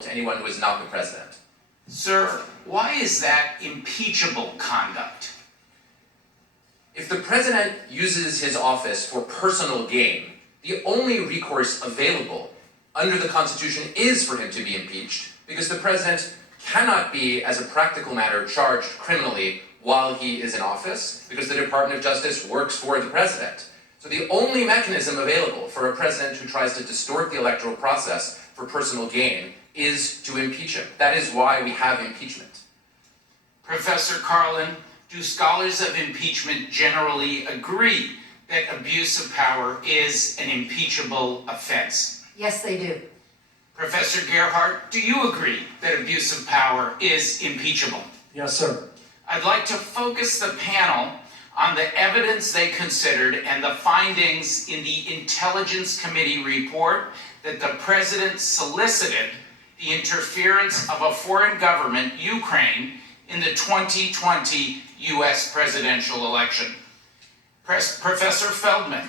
to anyone who is not the president. Sir, why is that impeachable conduct? If the president uses his office for personal gain, the only recourse available under the Constitution is for him to be impeached, because the president cannot be, as a practical matter, charged criminally while he is in office, because the Department of Justice works for the president. So the only mechanism available for a president who tries to distort the electoral process for personal gain is to impeach him. That is why we have impeachment. Professor Carlin, do scholars of impeachment generally agree that abuse of power is an impeachable offense? Yes, they do. Professor Gerhardt, do you agree that abuse of power is impeachable? Yes, sir. I'd like to focus the panel on the evidence they considered and the findings in the Intelligence Committee report that the president solicited the interference of a foreign government, Ukraine, in the 2020 US presidential election. Professor Feldman,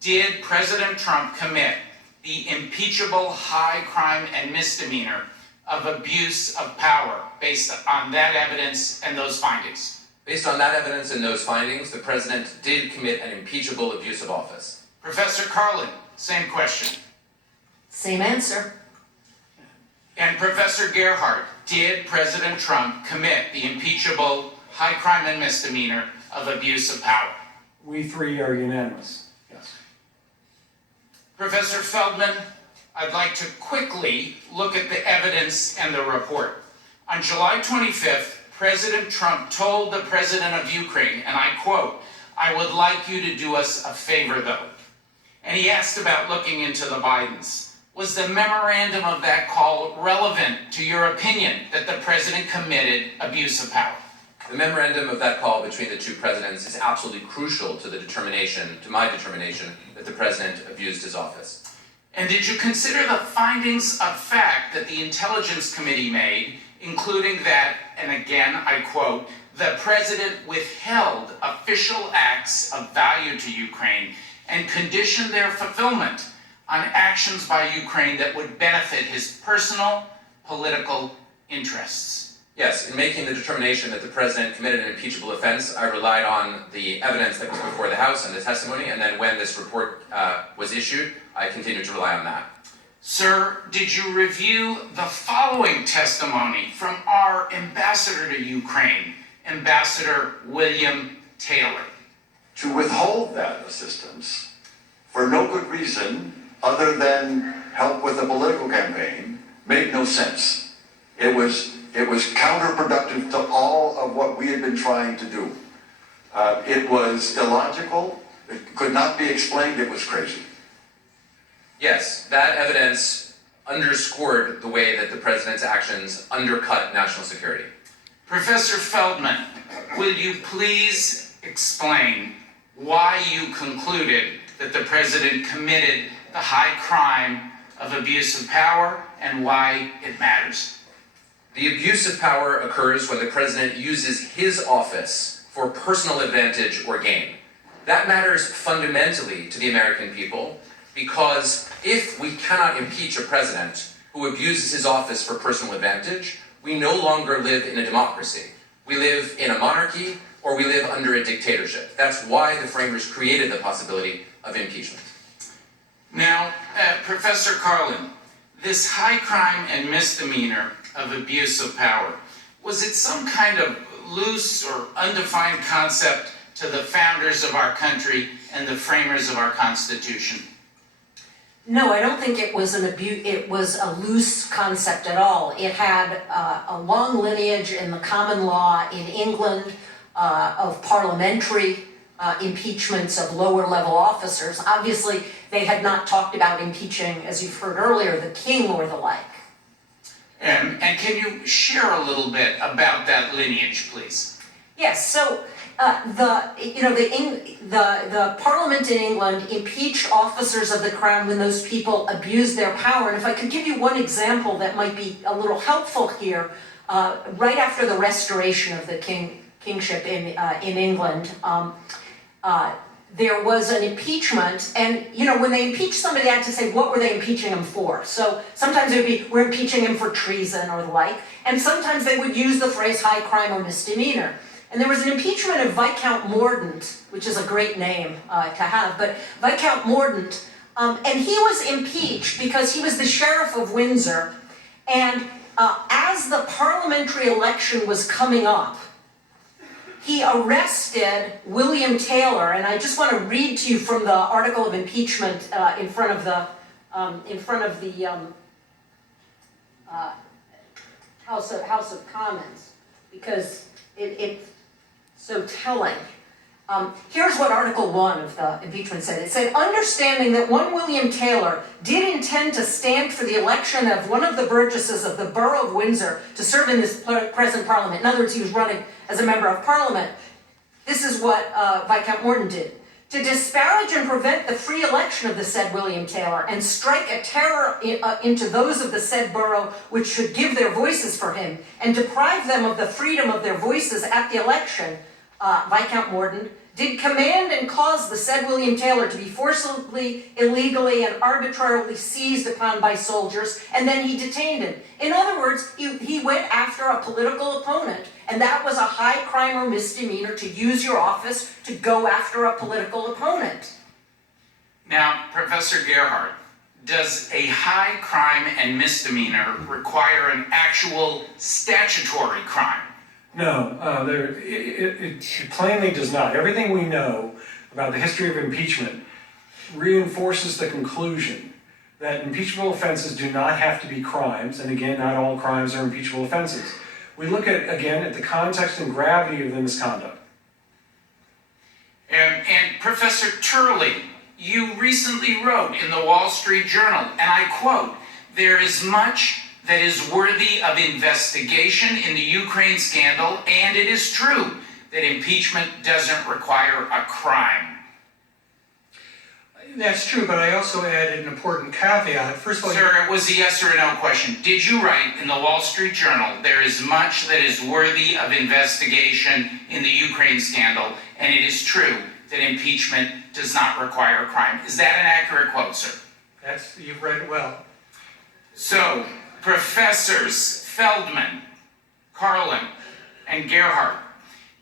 did President Trump commit the impeachable high crime and misdemeanor of abuse of power based on that evidence and those findings? Based on that evidence and those findings, the president did commit an impeachable abuse of office. Professor Carlin, same question. Same answer. And Professor Gerhardt, did President Trump commit the impeachable high crime and misdemeanor of abuse of power? We three are unanimous. Yes. Professor Feldman, I'd like to quickly look at the evidence and the report. On July 25th, President Trump told the president of Ukraine, and I quote, "I would like you to do us a favor though." And he asked about looking into the Bidens. Was the memorandum of that call relevant to your opinion that the president committed abuse of power? The memorandum of that call between the two presidents is absolutely crucial to my determination that the president abused his office. And did you consider the findings of fact that the Intelligence Committee made, including that, and again I quote, "the president withheld official acts of value to Ukraine and conditioned their fulfillment on actions by Ukraine that would benefit his personal political interests"? Yes, in making the determination that the president committed an impeachable offense, I relied on the evidence that was before the House and the testimony, and then when this report was issued, I continued to rely on that. Sir, did you review the following testimony from our ambassador to Ukraine, Ambassador William Taylor? To withhold that assistance for no good reason other than help with a political campaign made no sense. It was counterproductive to all of what we had been trying to do. It was illogical. It could not be explained. It was crazy. Yes, that evidence underscored the way that the president's actions undercut national security. Professor Feldman, will you please explain why you concluded that the president committed the high crime of abuse of power and why it matters? The abuse of power occurs when the president uses his office for personal advantage or gain. That matters fundamentally to the American people, because if we cannot impeach a president who abuses his office for personal advantage, we no longer live in a democracy. We live in a monarchy, or we live under a dictatorship. That's why the framers created the possibility of impeachment. Now, Professor Carlin, this high crime and misdemeanor of abuse of power, was it some kind of loose or undefined concept to the founders of our country and the framers of our Constitution? No, I don't think it was it was a loose concept at all. It had a long lineage in the common law in England of parliamentary impeachments of lower level officers. Obviously, they had not talked about impeaching, as you've heard earlier, the king or the like. And can you share a little bit about that lineage, please? Yes. So the Parliament in England impeached officers of the crown when those people abused their power. And if I could give you one example that might be a little helpful here, right after the restoration of the kingship in England, there was an impeachment, and when they impeached somebody, they had to say what were they impeaching them for. So sometimes it would be, we're impeaching him for treason or the like, and sometimes they would use the phrase high crime or misdemeanor. And there was an impeachment of Viscount Mordaunt, which is a great name to have, but Viscount Mordaunt, and he was impeached because he was the sheriff of Windsor, and as the parliamentary election was coming up, he arrested William Taylor, and I just want to read to you from the article of impeachment in front of the House of Commons, because it's so telling. Here's what Article 1 of the impeachment said. It said, understanding that one William Taylor did intend to stand for the election of one of the burgesses of the borough of Windsor to serve in this present parliament. In other words, he was running as a member of parliament. This is what Viscount Mordaunt did. To disparage and prevent the free election of the said William Taylor and strike a terror into those of the said borough which should give their voices for him and deprive them of the freedom of their voices at the election, Viscount Mordaunt did command and cause the said William Taylor to be forcibly, illegally, and arbitrarily seized upon by soldiers, and then he detained him. In other words, he went after a political opponent, and that was a high crime or misdemeanor to use your office to go after a political opponent. Now, Professor Gerhardt, does a high crime and misdemeanor require an actual statutory crime? No, it plainly does not. Everything we know about the history of impeachment reinforces the conclusion that impeachable offenses do not have to be crimes, and again, not all crimes are impeachable offenses. We look at the context and gravity of the misconduct. And Professor Turley, you recently wrote in the Wall Street Journal, and I quote, "There is much that is worthy of investigation in the Ukraine scandal, and it is true that impeachment doesn't require a crime." That's true, but I also added an important caveat. First of all, Sir, it was a yes or a no question. Did you write in the Wall Street Journal, "There is much that is worthy of investigation in the Ukraine scandal, and it is true that impeachment does not require a crime"? Is that an accurate quote, sir? you've read it well. So, Professors Feldman, Carlin, and Gerhardt,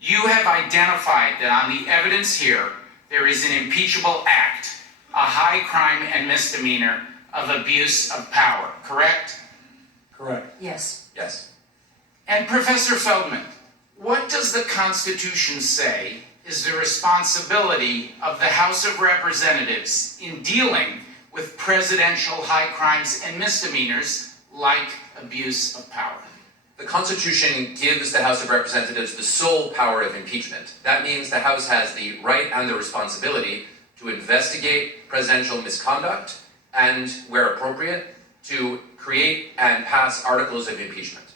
you have identified that on the evidence here, there is an impeachable act, a high crime and misdemeanor of abuse of power, correct? Correct. Yes. Yes. And Professor Feldman, what does the Constitution say is the responsibility of the House of Representatives in dealing with presidential high crimes and misdemeanors like abuse of power? The Constitution gives the House of Representatives the sole power of impeachment. That means the House has the right and the responsibility to investigate presidential misconduct and, where appropriate, to create and pass articles of impeachment.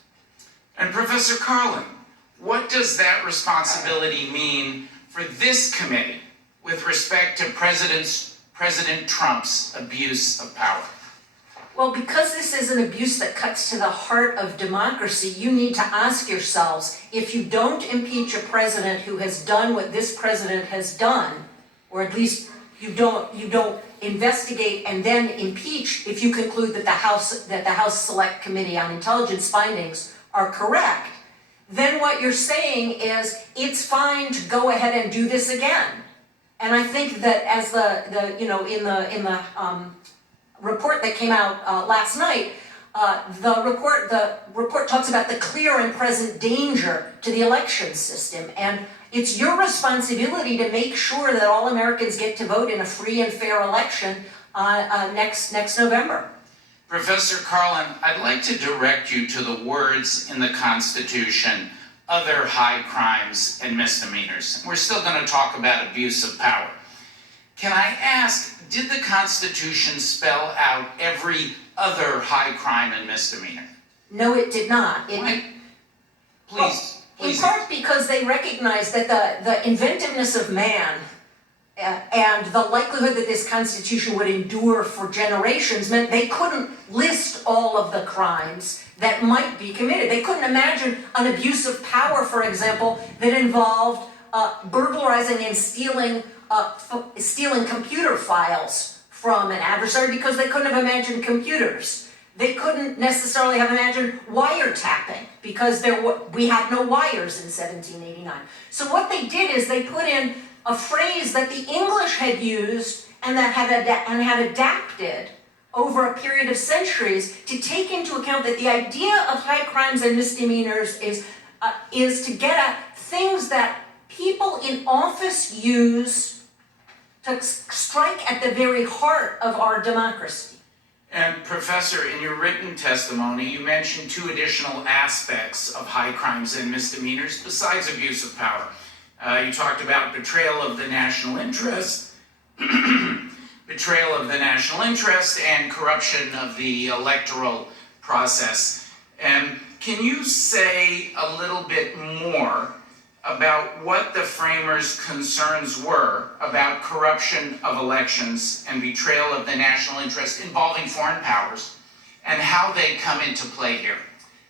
And Professor Carlin, what does that responsibility mean for this committee with respect to President Trump's abuse of power? Well, because this is an abuse that cuts to the heart of democracy, you need to ask yourselves, if you don't impeach a president who has done what this president has done, or at least you don't investigate and then impeach if you conclude that the House Select Committee on Intelligence findings are correct, then what you're saying is it's fine to go ahead and do this again. And I think that as in the report that came out last night, the report talks about the clear and present danger to the election system, and it's your responsibility to make sure that all Americans get to vote in a free and fair election next November. Professor Carlin, I'd like to direct you to the words in the Constitution, other high crimes and misdemeanors. We're still going to talk about abuse of power. Can I ask, did the Constitution spell out every other high crime and misdemeanor? No, it did not. Please. In part because they recognized that the inventiveness of man and the likelihood that this Constitution would endure for generations meant they couldn't list all of the crimes that might be committed. They couldn't imagine an abuse of power, for example, that involved burglarizing and stealing stealing computer files from an adversary because they couldn't have imagined computers. They couldn't necessarily have imagined wiretapping because we had no wires in 1789. So what they did is they put in a phrase that the English had used and that had adapted over a period of centuries to take into account that the idea of high crimes and misdemeanors is to get at things that people in office use to strike at the very heart of our democracy. And Professor, in your written testimony, you mentioned two additional aspects of high crimes and misdemeanors besides abuse of power. You talked about betrayal of the national interest, betrayal of the national interest, and corruption of the electoral process. And can you say a little bit more about what the framers' concerns were about corruption of elections and betrayal of the national interest involving foreign powers, and how they come into play here?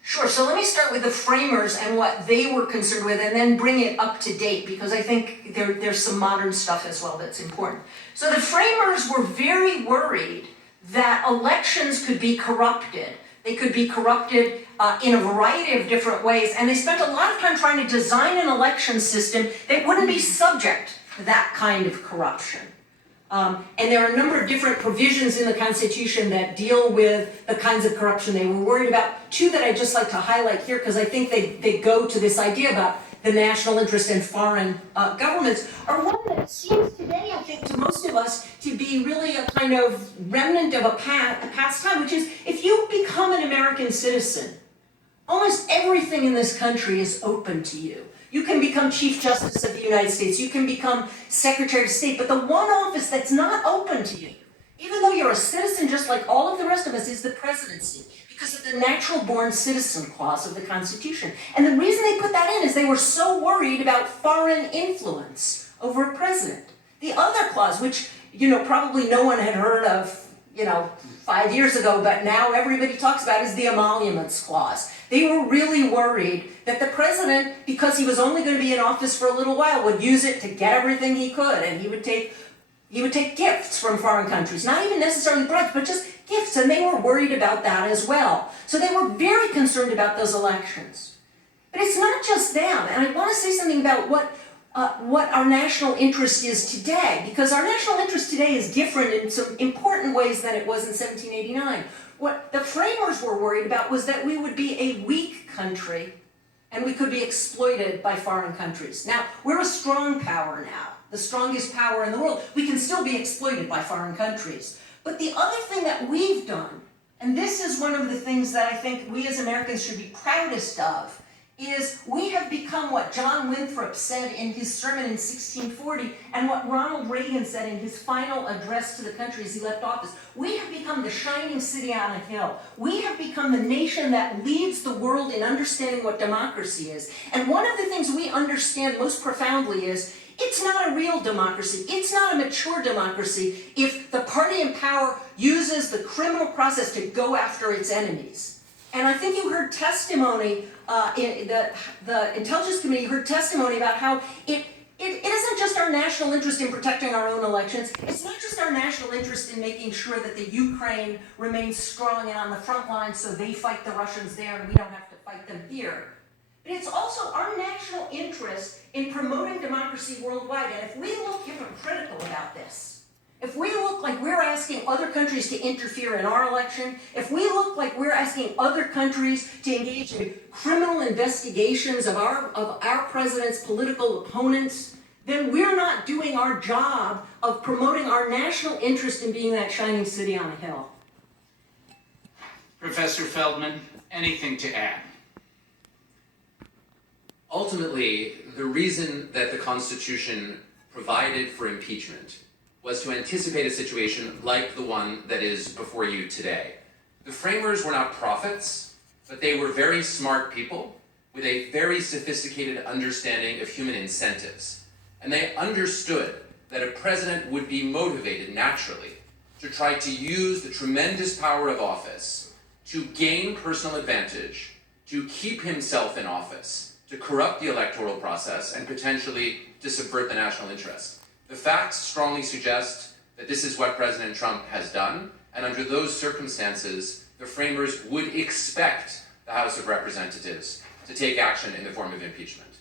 Sure, so let me start with the framers and what they were concerned with and then bring it up to date because I think there's some modern stuff as well that's important. So the framers were very worried that elections could be corrupted. They could be corrupted in a variety of different ways, and they spent a lot of time trying to design an election system that wouldn't be subject to that kind of corruption. And there are a number of different provisions in the Constitution that deal with the kinds of corruption they were worried about. Two that I'd just like to highlight here because I think they go to this idea about the national interest in foreign governments are one that seems today, I think, to most of us to be really a kind of remnant of a past time, which is if you become an American citizen, almost everything in this country is open to you. You can become Chief Justice of the United States, you can become Secretary of State, but the one office that's not open to you, even though you're a citizen just like all of the rest of us, is the presidency, because of the natural born citizen clause of the Constitution. And the reason they put that in is they were so worried about foreign influence over a president. The other clause, which, probably no one had heard of, 5 years ago, but now everybody talks about, is the emoluments clause. They were really worried that the president, because he was only going to be in office for a little while, would use it to get everything he could, and he would take gifts from foreign countries, not even necessarily bribes, but just gifts, and they were worried about that as well. So they were very concerned about those elections. But it's not just them, and I want to say something about what our national interest is today, because our national interest today is different in some important ways than it was in 1789. What the framers were worried about was that we would be a weak country and we could be exploited by foreign countries. Now, we're a strong power now, the strongest power in the world. We can still be exploited by foreign countries. But the other thing that we've done, and this is one of the things that I think we as Americans should be proudest of, is we have become what John Winthrop said in his sermon in 1640 and what Ronald Reagan said in his final address to the country as he left office. We have become the shining city on a hill. We have become the nation that leads the world in understanding what democracy is. And one of the things we understand most profoundly is it's not a real democracy. It's not a mature democracy if the party in power uses the criminal process to go after its enemies. And I think you heard testimony, the Intelligence Committee heard testimony about how it isn't just our national interest in protecting our own elections. It's not just our national interest in making sure that the Ukraine remains strong and on the front lines so they fight the Russians there and we don't have to fight them here. But it's also our national interest in promoting democracy worldwide. And if we look hypocritical about this, if we look like we're asking other countries to interfere in our election, if we look like we're asking other countries to engage in criminal investigations of our president's political opponents, then we're not doing our job of promoting our national interest in being that shining city on a hill. Professor Feldman, anything to add? Ultimately, the reason that the Constitution provided for impeachment was to anticipate a situation like the one that is before you today. The framers were not prophets, but they were very smart people with a very sophisticated understanding of human incentives. And they understood that a president would be motivated naturally to try to use the tremendous power of office to gain personal advantage, to keep himself in office, to corrupt the electoral process, and potentially to subvert the national interest. The facts strongly suggest that this is what President Trump has done, and under those circumstances, the framers would expect the House of Representatives to take action in the form of impeachment.